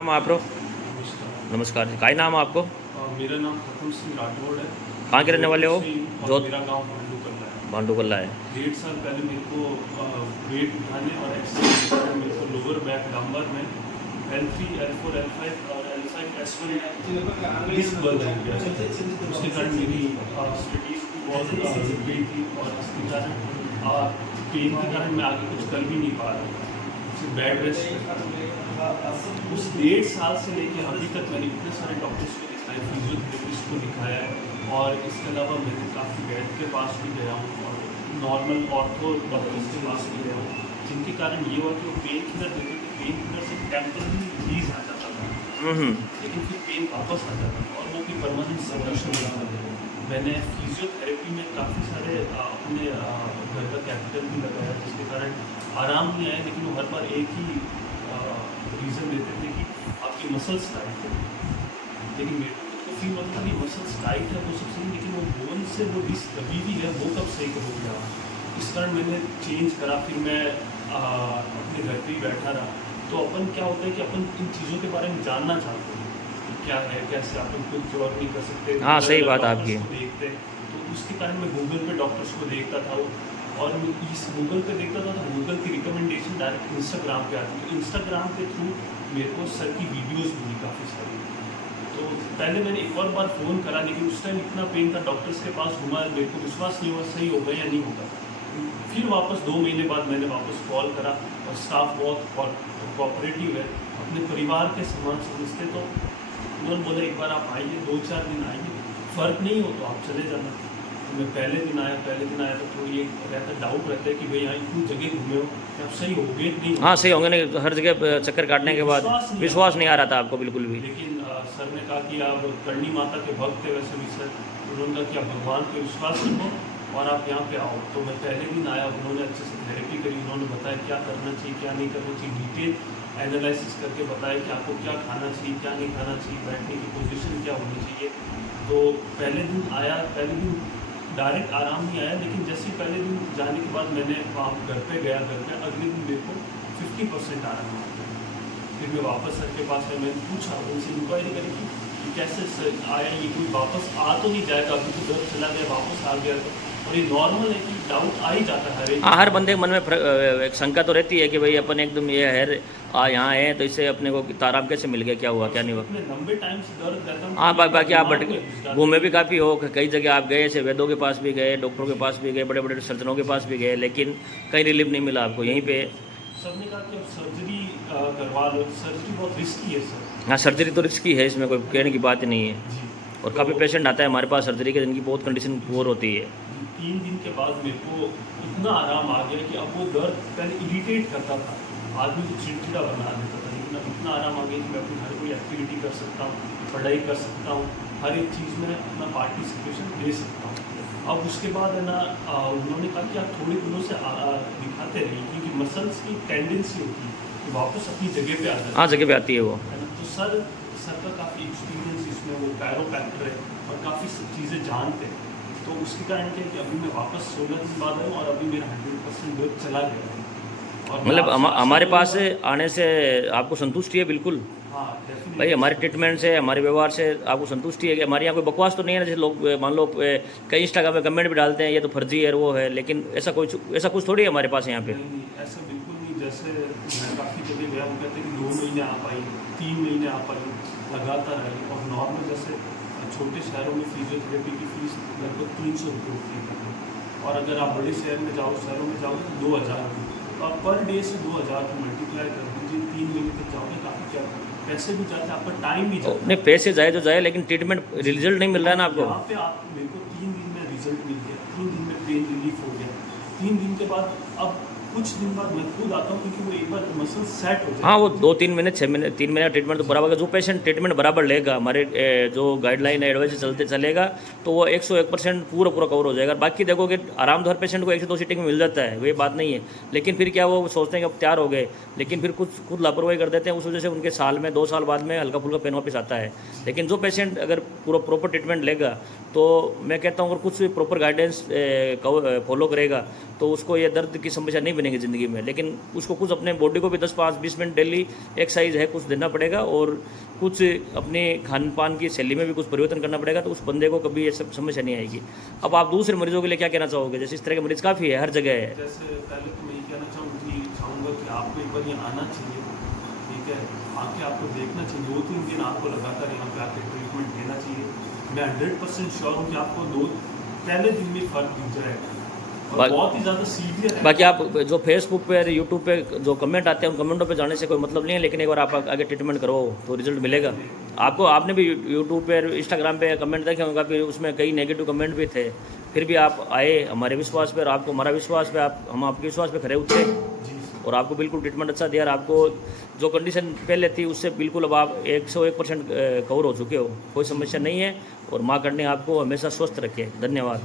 नाम आपको? नमस्कार। नमस्कार जी, काय नाम है आपको? मेरा नाम प्रथम सिंह राठौड़ है। कहाँ के रहने वाले हो? और जोध मेरा गांव भांडू कल्ला है। भांडू कल्ला है। 1.5 साल पहले मेरे को वेट उठाने और एक्सरसाइज के कारण मेरे को लोअर बैक लंबर में L3, L4, L5 और L5 S1 डिस्क बल्ज हो गया था। उसके कारण मेरी स्टडीज भी बहुत रुक गई थी और इसके कारण पेन के कारण मैं आगे कुछ कर भी नहीं पा रहा था, सिर्फ बेड रेस्ट के कारण। उस 1.5 साल से लेकर अभी तक मैंने इतने सारे डॉक्टर्स को दिखाए, फिजियोथेरेपिस्ट को दिखाया है और इसके अलावा मैंने काफ़ी वैद्य के पास भी गया हूँ और नॉर्मल ऑर्थो डॉक्टर्स के पास भी गया हूँ, जिनके कारण ये हुआ कि वो पेन किलर देते थे, पेन किलर से टेम्पररी रिलीज आ जाता था, लेकिन फिर पेन वापस आ जाता था और वो कोई परमानेंट सोल्यूशन नहीं था। मैंने फिजियोथेरेपी में काफ़ी सारे अपने घर का कैपिटल भी लगाया, जिसके कारण आराम नहीं आया, लेकिन वो हर बार एक ही रीज़न देते थे कि आपकी मसल्स टाइट है। लेकिन मेरे को तो फील होता था कि मसल्स टाइट है वो सब सही, लेकिन वो बोन से वो डिस्क दबी हुई है वो कब सही हो गया। इस कारण मैंने चेंज करा, फिर मैं अपने घर पे ही बैठा रहा। तो अपन क्या होता है कि अपन इन चीज़ों के बारे में जानना चाहते हैं कि क्या है, कैसे अपन खुद क्योर नहीं कर सकते। हाँ, सही बात आपकी। देखते तो उसके कारण मैं गूगल पे डॉक्टर्स को देखता था और मैं इस गूगल पे देखता था तो गूगल की रिकमेंडेशन डायरेक्ट इंस्टाग्राम पे आती, तो इंस्टाग्राम के थ्रू मेरे को सर की वीडियोस मिली काफ़ी सारी। तो पहले मैंने एक और बार फ़ोन करा, लेकिन उस टाइम इतना पेन था, डॉक्टर्स के पास घुमा, मेरे को विश्वास नहीं हुआ सही होगा या नहीं होगा। फिर वापस 2 महीने बाद मैंने वापस कॉल करा और स्टाफ बहुत कोऑपरेटिव है, अपने परिवार के समान समझते, तो उन्होंने बोला एक बार आप आइए, 2-4 दिन आइए, फ़र्क नहीं हो तो आप चले जाना। तो मैं पहले दिन आया तो थोड़ी एक रहता डाउट रहता है कि भाई यहाँ इतनी जगह घूमे हो कि आप सही होगे नहीं। हाँ, सही होंगे नहीं, हर जगह चक्कर काटने के बाद विश्वास नहीं आ रहा था आपको बिल्कुल भी। लेकिन सर ने कहा कि आप करणी माता के भक्त थे, वैसे भी सर उन्होंने कहा कि आप भगवान पे विश्वास रखो और आप यहाँ पे आओ। तो मैं पहले दिन आया, उन्होंने अच्छे से थेरेपी करी, उन्होंने बताया क्या करना चाहिए क्या नहीं करना चाहिए, डिटेल एनालिसिस करके बताया कि आपको क्या खाना चाहिए क्या नहीं खाना चाहिए, बैठने की पोजीशन क्या होनी चाहिए। तो पहले दिन आया, पहले दिन डायरेक्ट आराम नहीं आया, लेकिन जैसे ही पहले दिन जाने के बाद मैंने वहाँ घर पे गया, घर पे अगले दिन मेरे को 50% आराम आ गया। फिर मैं वापस सर के पास गया, मैंने पूछा, उनसे इंक्वायरी करी कि कैसे सर आया, ये कोई वापस आ तो नहीं जाएगा, अभी तो दर्द चला गया वापस आ गया, तो और ये नॉर्मल है कि डाउट आ ही जाता है हाँ, हर बंदे के मन में एक शंका तो रहती है कि भाई अपन एकदम ये है यहाँ है तो इससे अपने को आराम कैसे मिल गया, क्या हुआ क्या नहीं हुआ। लंबे टाइम से दर्द रहता है। हाँ, बाकी आप घूमे भी काफ़ी हो, कई जगह आप गए, ऐसे वैद्यों के पास भी गए, डॉक्टरों के पास भी गए, बड़े बड़े सर्जनों के पास भी गए, लेकिन कहीं रिलीफ नहीं मिला आपको। यहीं पे सबने कहा कि अब सर्जरी करवा लो, सर्जरी बहुत रिस्की है सर। हाँ, सर्जरी तो रिस्की है, इसमें कोई कहने की बात नहीं है। जी, और काफ़ी पेशेंट आता है हमारे पास सर्जरी के, जिनकी बहुत कंडीशन पुअर होती है। 3 दिन के बाद मेरे को इतना आराम आ गया कि अब वो दर्द पहले इरिटेट करता था, आदमी को चिड़चिड़ा बना देता था, लेकिन अब इतना आराम आ गया कि मैं अपनी हर कोई एक्टिविटी कर सकता हूँ, पढ़ाई कर सकता हूँ, हर एक चीज़ में अपना पार्टिसिपेशन दे सकता हूँ। अब उसके बाद है ना, उन्होंने कहा कि आप थोड़े दिनों से दिखाते रहिए, क्योंकि मसल्स की टेंडेंसी होती है कि वापस अपनी जगह पे आ जाती है। हाँ, जगह पे आती है वो, है ना। तो सर का काफ़ी एक्सपीरियंस इसमें, वो पैरोप्रैक्टर है और काफ़ी चीज़ें जानते हैं। तो उसके कारण क्या है कि अभी मैं वापस 16 दिन बाद आऊँ और अभी मेरा 100% दर्द चला गया है। और मतलब हमारे पास करूँगा। आने से आपको संतुष्टि है बिल्कुल? हाँ, भाई डेफिनेटली। हमारे ट्रीटमेंट से, हमारे व्यवहार से आपको संतुष्टि है कि हमारे यहाँ कोई बकवास तो नहीं है ना, जैसे लोग मान लो कई इंस्टाग्राम पे कमेंट भी डालते हैं ये तो फर्जी है वो है, लेकिन ऐसा कुछ थोड़ी है हमारे पास यहाँ पे। नहीं, ऐसा बिल्कुल नहीं। जैसे मैं काफ़ी जगह गया, वो कहते हैं कि 2 महीने आप आई, 3 महीने आप आई, लगातार आई। और नॉर्मल जैसे छोटे शहरों में फिजियोथेरेपी की फीस लगभग 300 रुपये होती है, और अगर आप बड़े शहरों में जाओ तो 2000 रुपये। तो आप पर डे से 2000 को मल्टीप्लाई कर दीजिए, 3 महीने तक जाओगे, काफ़ी क्या पैसे भी जाते हैं, आपका टाइम भी जाता है। नहीं, पैसे जाए तो जाए, लेकिन ट्रीटमेंट रिजल्ट नहीं मिल रहा है ना आपको। यहाँ पे आप मेरे को 3 दिन में रिजल्ट मिल गया, 3 दिन में पेन रिलीफ हो गया। 3 दिन के बाद अब कुछ दिन बाद मैं खुद आता हूँ, क्योंकि वो एक बार मसल सेट हो जाए। हाँ, वो 2-3 महीने 6 महीने 3 महीने ट्रीटमेंट तो बराबर, जो पेशेंट ट्रीटमेंट बराबर लेगा, हमारे जो गाइडलाइन एडवाइस चलते चलेगा, तो वो 101% पूरा कवर हो जाएगा। बाकी देखोगे आराम तो हर पेशेंट को 1 से 2 सीटिंग में मिल जाता है, वही बात नहीं है। लेकिन फिर क्या वो सोचते हैं कि अब तैयार हो गए, लेकिन फिर कुछ खुद लापरवाही कर देते हैं, उस वजह से उनके साल में 2 साल बाद में हल्का फुल्का पेन वापस आता है। लेकिन जो पेशेंट अगर पूरा प्रॉपर ट्रीटमेंट लेगा, तो मैं कहता हूँ अगर कुछ प्रॉपर गाइडेंस फॉलो करेगा, तो उसको ये दर्द की समस्या नहीं बनेंगे ज़िंदगी में, लेकिन उसको कुछ अपने बॉडी को भी 10-5-20 मिनट डेली एक्सरसाइज है कुछ देना पड़ेगा और कुछ अपने खान पान की शैली में भी कुछ परिवर्तन करना पड़ेगा, तो उस बंदे को कभी ये सब समस्या नहीं आएगी। अब आप दूसरे मरीजों के लिए क्या कहना चाहोगे? जैसे इस तरह के मरीज़ काफ़ी है, हर जगह है। जैसे पहले तो मैं ये कहना चाहूँगा कि आपको एक बार यहाँ आना चाहिए, ठीक है, आके आपको देखना चाहिए, 2-3 दिन आपको लगातार यहाँ पे आके ट्रीटमेंट देना चाहिए। मैं 100% श्योर हूँ कि आपको पहले दिन में फ़र्क दिख जाएगा और बहुत ही ज़्यादा सीवियर है। बाकी आप जो फेसबुक पे यूट्यूब पे जो कमेंट आते हैं उन कमेंटों पे जाने से कोई मतलब नहीं है, लेकिन एक बार आप आगे ट्रीटमेंट करो तो रिजल्ट मिलेगा आपको। आपने भी यूट्यूब पे इंस्टाग्राम पे कमेंट देखे होगा, फिर उसमें कई नेगेटिव कमेंट भी थे, फिर भी आप आए हमारे विश्वास पे और आपको हमारा विश्वास पे हम आपके विश्वास पे खरे उतरे और आपको बिल्कुल ट्रीटमेंट अच्छा दिया और आपको जो कंडीशन पहले थी उससे बिल्कुल अब आप 101% कवर हो चुके हो, कोई समस्या नहीं है और माँ करने आपको हमेशा स्वस्थ रखे। धन्यवाद।